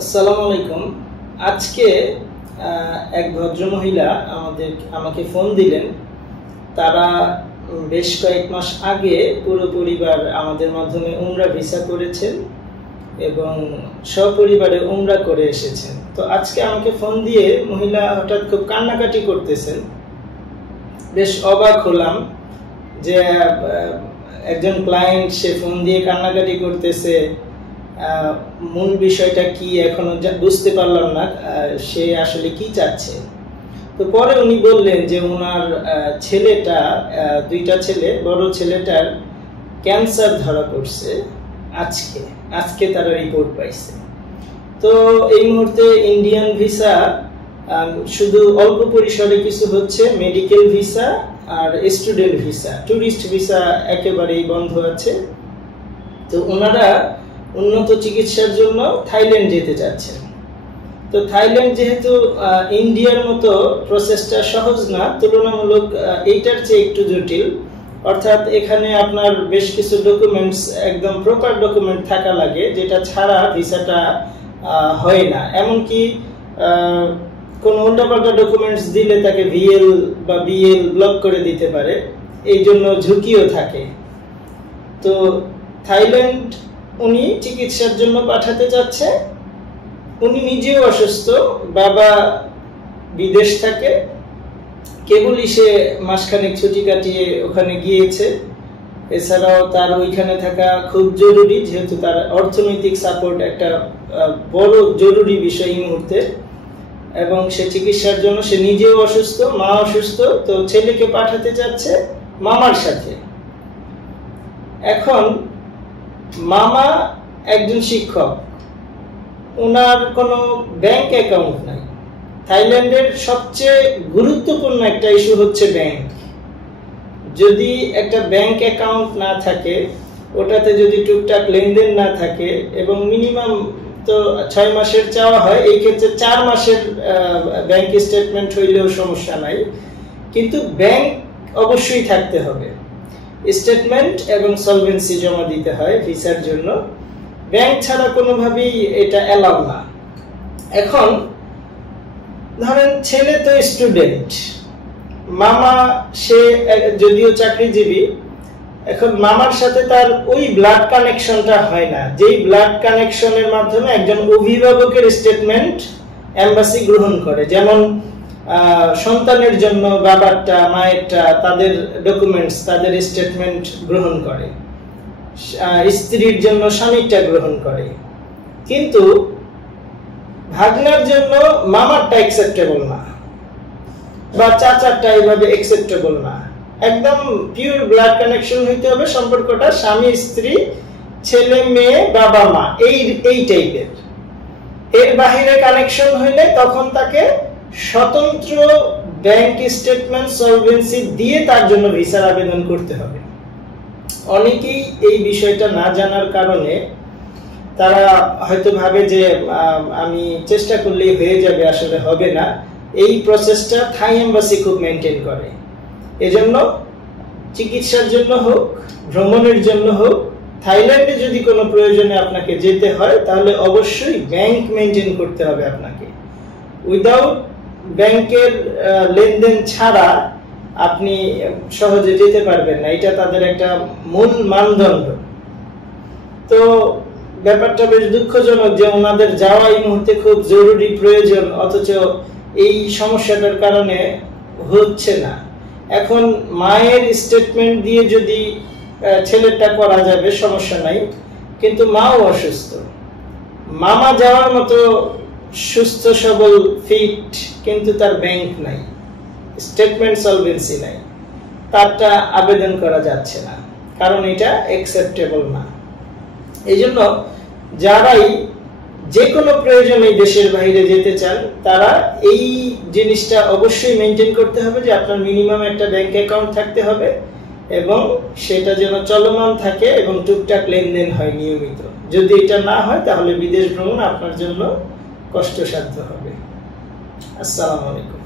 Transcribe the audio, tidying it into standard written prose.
আসসালামু আলাইকুম। আজকে এক ভদ্রমহিলা আমাকে ফোন দিলেন। তারা বেশ কয়েক মাস আগে পুরো পরিবার আমাদের মাধ্যমে উমরা ভিসা করেছেন এবং সপরিবারে উমরা করে এসেছেন। তো আজকে আমাকে ফোন দিয়ে মহিলা হঠাৎ খুব কান্নাকাটি করতেছেন। বেশ অবাক হলাম যে একজন ক্লায়েন্ট সে ফোন দিয়ে কান্নাকাটি করতেছে, মূল বিষয়টা কি এখনো বুঝতে পারলাম না, সে আসলে কি চাচ্ছে। তো পরে উনি বললেন যে ওনার ছেলেটা, দুইটা ছেলে, বড় ছেলেটার ক্যান্সার ধরা পড়ছে আজকে তারা রিপোর্ট পাইছে। তো এই মুহূর্তে ইন্ডিয়ান ভিসা শুধু অল্প পরিসরে কিছু হচ্ছে, মেডিকেল ভিসা আর স্টুডেন্ট ভিসা, টুরিস্ট ভিসা একেবারেই বন্ধ আছে। তো ওনারা উন্নত চিকিৎসার জন্য থাইল্যান্ড যেতে চাচ্ছেন। তো থাইল্যান্ড যেহেতু ইন্ডিয়ার মতো প্রসেসটা সহজ না, তুলনামূলক এইটার চেয়ে একটু জটিল। অর্থাৎ এখানে আপনার বেশ কিছু ডকুমেন্টস, একদম প্রপার ডকুমেন্ট থাকা লাগে, যেটা ছাড়া ভিসাটা হয় না। এমনকি কোন উল্টাপাল্টা ডকুমেন্টস দিলে তাকে ভিএল বা বিএল ব্লক করে দিতে পারে, এই জন্য ঝুঁকিও থাকে। তো থাইল্যান্ড উনি চিকিৎসার জন্য পাঠাতে যাচ্ছে। উনি নিজেও অসুস্থ, বাবা বিদেশ থাকে, কেবলই সে মাসখানেক ছুটি কাটিয়ে ওখানে গিয়েছে। এছাড়াও তার ওইখানে থাকা খুব জরুরি, যেহেতু তার অর্থনৈতিক সাপোর্ট একটা বড় জরুরি বিষয় এই মুহূর্তে। এবং সে চিকিৎসার জন্য, সে নিজেও অসুস্থ, মা অসুস্থ, তো ছেলেকে পাঠাতে চাচ্ছে মামার সাথে। এখন মামা একজন শিক্ষক, ওনার কোনো ব্যাংক অ্যাকাউন্ট নাই। থাইল্যান্ডের সবচেয়ে গুরুত্বপূর্ণ একটা ইস্যু হচ্ছে ব্যাংক। যদি একটা ব্যাংক অ্যাকাউন্ট না থাকে, ওটাতে যদি টুকটাক লেনদেন না থাকে, এবং মিনিমাম তো 6 মাসের চাওয়া হয়, এই ক্ষেত্রে 4 মাসের ব্যাংক স্টেটমেন্ট হইলেও সমস্যা নাই, কিন্তু ব্যাংক অবশ্যই থাকতে হবে। স্টেটমেন্ট এবং সলভেন্সি জমা দিতে হয় ভিসার জন্য। ব্যাংক ছাড়া কোনোভাবেই এটা অ্যালাউ না। এখন ধরেন ছেলে তো স্টুডেন্ট, মামা সে যদিও চাকরিজীবী, এখন মামার সাথে তার ওই ব্লাড কানেকশনটা হয় না, যেই ব্লাড কানেকশনের মাধ্যমে একজন অভিভাবকের স্টেটমেন্ট এম্বাসি গ্রহণ করে। যেমন সন্তানের জন্য বাবারটা, মায়েরটা, তাদের ডকুমেন্টস, তাদের স্টেটমেন্ট গ্রহণ করে, স্ত্রীর জন্য স্বামীরটা গ্রহণ করে, কিন্তু ভাগনার জন্য মামারটা অ্যাকসেপ্টেবল না, বা চাচারটা এইভাবে অ্যাকসেপ্টেবল না। একদম পিওর ব্লাড কানেকশন হইতে হবে, সম্পর্কটা স্বামী স্ত্রী, ছেলে মেয়ে, বাবা মা, এই টাইপের। এর বাহিরে কানেকশন হইলে তখন তাকে স্বতন্ত্র ব্যাংক স্টেটমেন্ট, সলভেন্সি দিয়ে তার জন্য ভিসার আবেদন করতে হবে। অনেকেই এই বিষয়টা না জানার কারণে তারা হয়তো ভাবে যে আমি চেষ্টা করলেই হয়ে যাবে, আসলে হবে না। এই প্রসেসটা থাই এম্বাসি খুব মেনটেন করে। এজন্য চিকিৎসার জন্য হোক, ভ্রমণের জন্য হোক, থাইল্যান্ডে যদি কোনো প্রয়োজনে আপনাকে যেতে হয়, তাহলে অবশ্যই ব্যাংক মেনটেন করতে হবে আপনাকে। উইদাউট ব্যাংকের লেনদেন ছাড়া আপনি সহজে যেতে পারবেন না, এটা তাদের একটা মূল মানদণ্ড। তো ব্যাপারটা বেশ দুঃখজনক যে ওনাদের যাওয়া এই মুহূর্তে খুব জরুরি প্রয়োজন, অথচ এই সমস্যাটার কারণে হচ্ছে না। এখন মায়ের স্টেটমেন্ট দিয়ে যদি ছেলেটা করা যাবে, সমস্যা নাই, কিন্তু মাও অসুস্থ, মামা যাওয়ার মতো সুস্থ সবল ফিট, কিন্তু তার ব্যাংক নাই, স্টেটমেন্ট সলভেন্সি নাই, তারটা আবেদন করা যাচ্ছে না, কারণ এটা অ্যাকসেপ্টেবল না। এই জন্য যারাই যে কোনো প্রয়োজনে দেশের বাইরে যেতে চান, তারা এই জিনিসটা অবশ্যই মেনটেন করতে হবে যে আপনার মিনিমাম একটা ব্যাংক অ্যাকাউন্ট থাকতে হবে, এবং সেটা যেন চলমান থাকে এবং টুকটাক লেনদেন হয় নিয়মিত। যদি এটা না হয়, তাহলে বিদেশ ভ্রমণ আপনার জন্য কষ্টসাধ্য হবে। আসসালামু আলাইকুম।